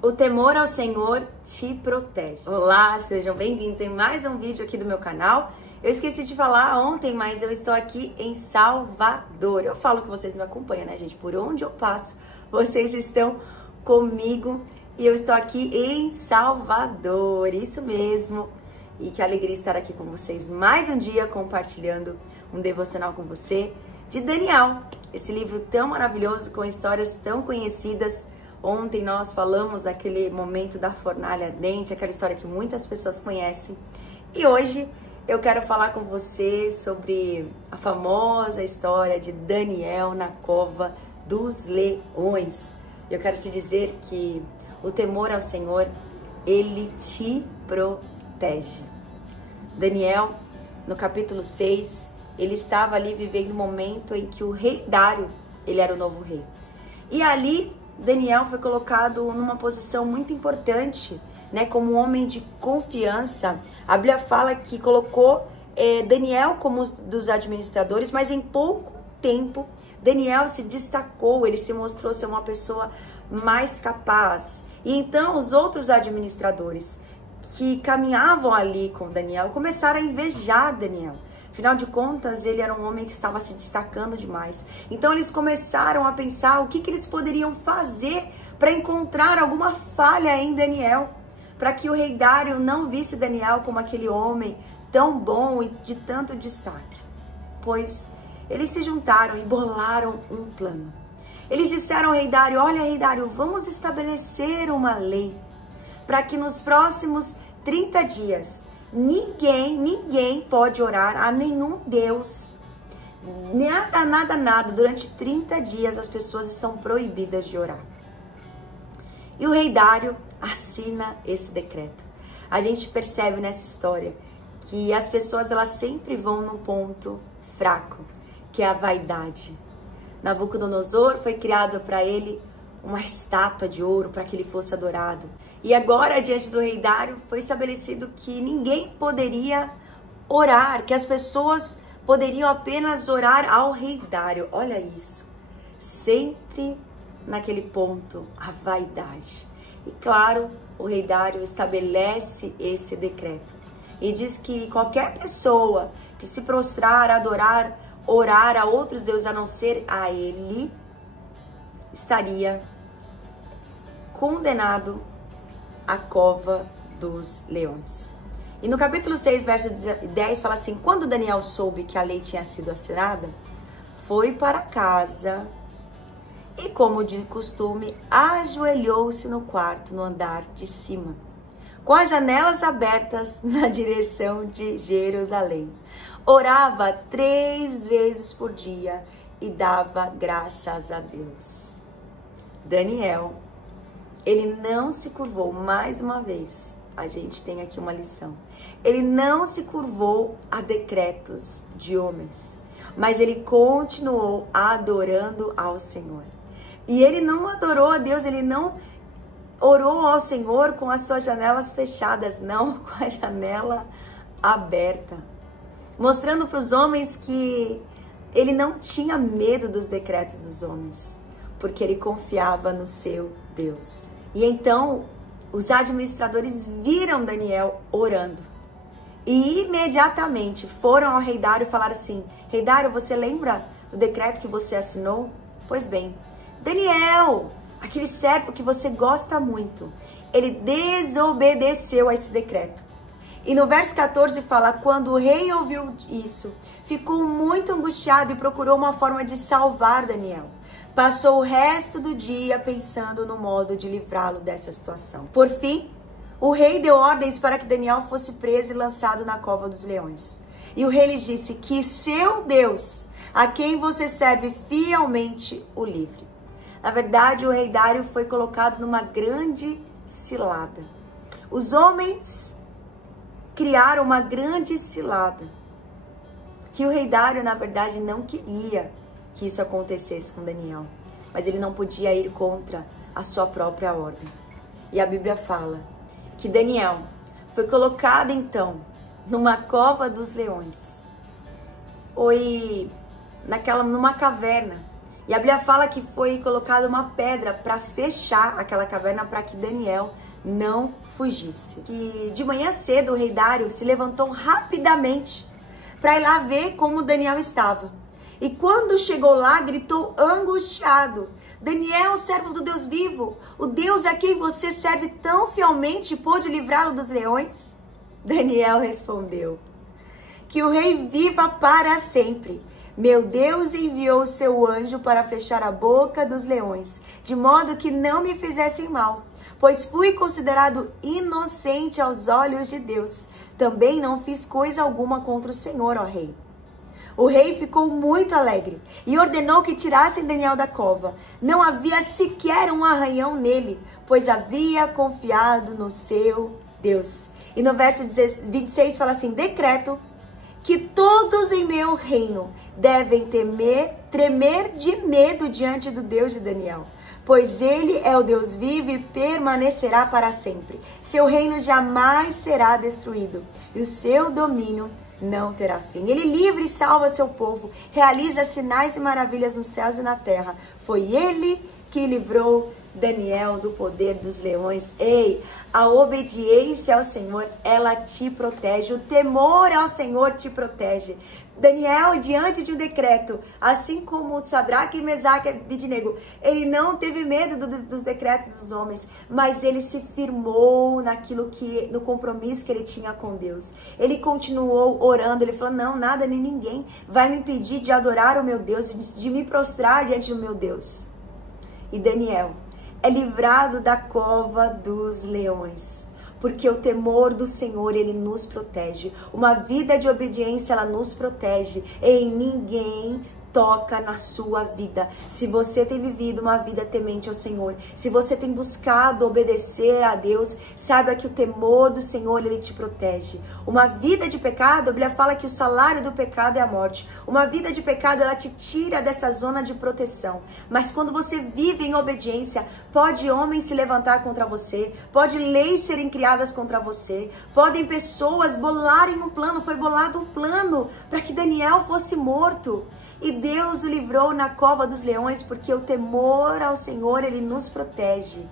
O temor ao Senhor te protege. Olá, sejam bem-vindos em mais um vídeo aqui do meu canal. Eu esqueci de falar ontem, mas eu estou aqui em Salvador. Eu falo que vocês me acompanham, né, gente? Por onde eu passo, vocês estão comigo. E eu estou aqui em Salvador, isso mesmo. E que alegria estar aqui com vocês mais um dia compartilhando um devocional com você de Daniel. Esse livro tão maravilhoso, com histórias tão conhecidas. Ontem nós falamos daquele momento da fornalha ardente, aquela história que muitas pessoas conhecem. E hoje eu quero falar com você sobre a famosa história de Daniel na cova dos leões. Eu quero te dizer que o temor ao Senhor, ele te protege. Daniel, no capítulo 6, ele estava ali vivendo um momento em que o rei Dário, ele era o novo rei. E ali Daniel foi colocado numa posição muito importante, né, como um homem de confiança. A Bíblia fala que colocou Daniel como um dos administradores, mas em pouco tempo Daniel se destacou, ele se mostrou ser uma pessoa mais capaz. E então os outros administradores que caminhavam ali com Daniel começaram a invejar Daniel. Afinal de contas, ele era um homem que estava se destacando demais. Então eles começaram a pensar o que eles poderiam fazer para encontrar alguma falha em Daniel, para que o rei Dário não visse Daniel como aquele homem tão bom e de tanto destaque. Pois eles se juntaram e bolaram um plano. Eles disseram ao rei Dário: olha, rei Dário, vamos estabelecer uma lei para que nos próximos 30 dias ninguém pode orar a nenhum Deus. Nada. Durante 30 dias as pessoas estão proibidas de orar. E o rei Dário assina esse decreto. A gente percebe nessa história que as pessoas elas sempre vão num ponto fraco, que é a vaidade. Nabucodonosor foi criado para ele uma estátua de ouro para que ele fosse adorado. E agora, diante do rei Dário, foi estabelecido que ninguém poderia orar, que as pessoas poderiam apenas orar ao rei Dário. Olha isso, sempre naquele ponto, a vaidade. E claro, o rei Dário estabelece esse decreto e diz que qualquer pessoa que se prostrar, adorar, orar a outros deuses a não ser a ele, estaria condenado à cova dos leões. E no capítulo 6, verso 10, fala assim: quando Daniel soube que a lei tinha sido assinada, foi para casa e, como de costume, ajoelhou-se no quarto, no andar de cima, com as janelas abertas na direção de Jerusalém. Orava 3 vezes por dia e dava graças a Deus. Daniel, ele não se curvou, mais uma vez, a gente tem aqui uma lição. Ele não se curvou a decretos de homens, mas ele continuou adorando ao Senhor. E ele não adorou a Deus, ele não orou ao Senhor com as suas janelas fechadas, não, com a janela aberta. Mostrando para os homens que ele não tinha medo dos decretos dos homens, porque ele confiava no seu Deus. E então, os administradores viram Daniel orando. E imediatamente foram ao rei Dário e falaram assim: rei Dário, você lembra do decreto que você assinou? Pois bem, Daniel, aquele servo que você gosta muito, ele desobedeceu a esse decreto. E no verso 14 fala: quando o rei ouviu isso, ficou muito angustiado e procurou uma forma de salvar Daniel. Passou o resto do dia pensando no modo de livrá-lo dessa situação. Por fim, o rei deu ordens para que Daniel fosse preso e lançado na cova dos leões. E o rei lhe disse: que seu Deus, a quem você serve fielmente, o livre. Na verdade, o rei Dário foi colocado numa grande cilada. Os homens criaram uma grande cilada. Que o rei Dário, na verdade, não queria que isso acontecesse com Daniel, mas ele não podia ir contra a sua própria ordem. E a Bíblia fala que Daniel foi colocado então numa cova dos leões, foi numa caverna, E a Bíblia fala que foi colocada uma pedra para fechar aquela caverna para que Daniel não fugisse. Que de manhã cedo o rei Dário se levantou rapidamente para ir lá ver como Daniel estava. E quando chegou lá, gritou angustiado: Daniel, servo do Deus vivo, o Deus a quem você serve tão fielmente pôde livrá-lo dos leões? Daniel respondeu: que o rei viva para sempre. Meu Deus enviou o seu anjo para fechar a boca dos leões, de modo que não me fizessem mal, pois fui considerado inocente aos olhos de Deus. Também não fiz coisa alguma contra o Senhor, ó rei. O rei ficou muito alegre e ordenou que tirassem Daniel da cova. Não havia sequer um arranhão nele, pois havia confiado no seu Deus. E no verso 26 fala assim: decreto que todos em meu reino devem tremer de medo diante do Deus de Daniel, pois ele é o Deus vivo e permanecerá para sempre. Seu reino jamais será destruído e o seu domínio não terá fim. Ele livra e salva seu povo, realiza sinais e maravilhas nos céus e na terra. Foi ele que livrou Daniel do poder dos leões. Ei, a obediência ao Senhor, ela te protege. O temor ao Senhor te protege. Daniel, diante de um decreto, assim como Sadraque, Mesaque e Abednego, ele não teve medo dos decretos dos homens, mas ele se firmou no compromisso que ele tinha com Deus. Ele continuou orando, ele falou: não, nada nem ninguém vai me impedir de adorar o meu Deus, de me prostrar diante do meu Deus. E Daniel é livrado da cova dos leões, porque o temor do Senhor, ele nos protege. Uma vida de obediência, ela nos protege. E ninguém toca na sua vida. Se você tem vivido uma vida temente ao Senhor, se você tem buscado obedecer a Deus, saiba que o temor do Senhor, ele te protege. Uma vida de pecado, a Bíblia fala que o salário do pecado é a morte. Uma vida de pecado, ela te tira dessa zona de proteção. Mas quando você vive em obediência, pode homens se levantar contra você, pode leis serem criadas contra você, podem pessoas bolarem um plano. Foi bolado um plano para que Daniel fosse morto. E Deus o livrou na cova dos leões, porque o temor ao Senhor, ele nos protege.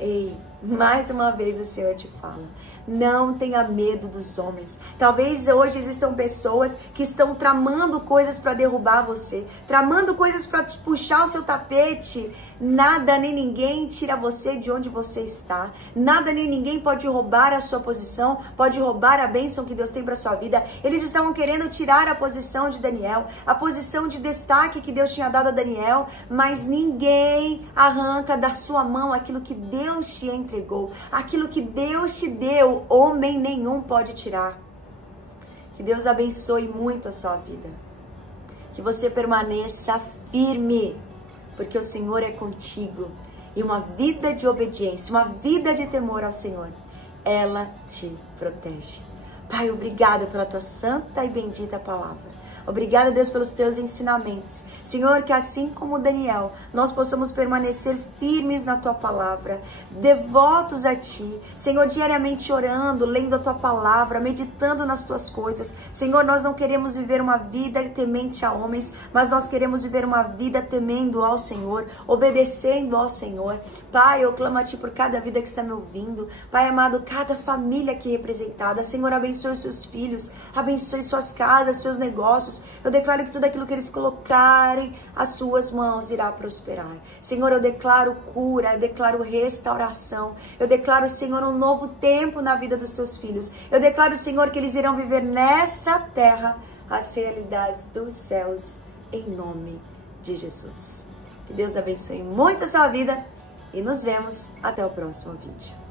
Ei, mais uma vez o Senhor te fala: não tenha medo dos homens. Talvez hoje existam pessoas que estão tramando coisas para derrubar você, tramando coisas para puxar o seu tapete. Nada nem ninguém tira você de onde você está. Nada nem ninguém pode roubar a sua posição, pode roubar a bênção que Deus tem para sua vida. Eles estavam querendo tirar a posição de Daniel, a posição de destaque que Deus tinha dado a Daniel, mas ninguém arranca da sua mão aquilo que Deus te entregou, aquilo que Deus te deu, homem nenhum pode tirar. Que Deus abençoe muito a sua vida, que você permaneça firme, porque o Senhor é contigo. E uma vida de obediência, uma vida de temor ao Senhor, ela te protege. Pai, obrigada pela tua santa e bendita palavra. Obrigada, Deus, pelos teus ensinamentos. Senhor, que assim como Daniel, nós possamos permanecer firmes na tua palavra, devotos a ti. Senhor, diariamente orando, lendo a tua palavra, meditando nas tuas coisas. Senhor, nós não queremos viver uma vida temente a homens, mas nós queremos viver uma vida temendo ao Senhor, obedecendo ao Senhor. Pai, eu clamo a ti por cada vida que está me ouvindo. Pai amado, cada família aqui representada. Senhor, abençoe os seus filhos, abençoe suas casas, seus negócios. Eu declaro que tudo aquilo que eles colocarem as suas mãos irá prosperar. Senhor, eu declaro cura, eu declaro restauração. Eu declaro, Senhor, um novo tempo na vida dos teus filhos. Eu declaro, Senhor, que eles irão viver nessa terra as realidades dos céus, em nome de Jesus. Que Deus abençoe muito a sua vida e nos vemos até o próximo vídeo.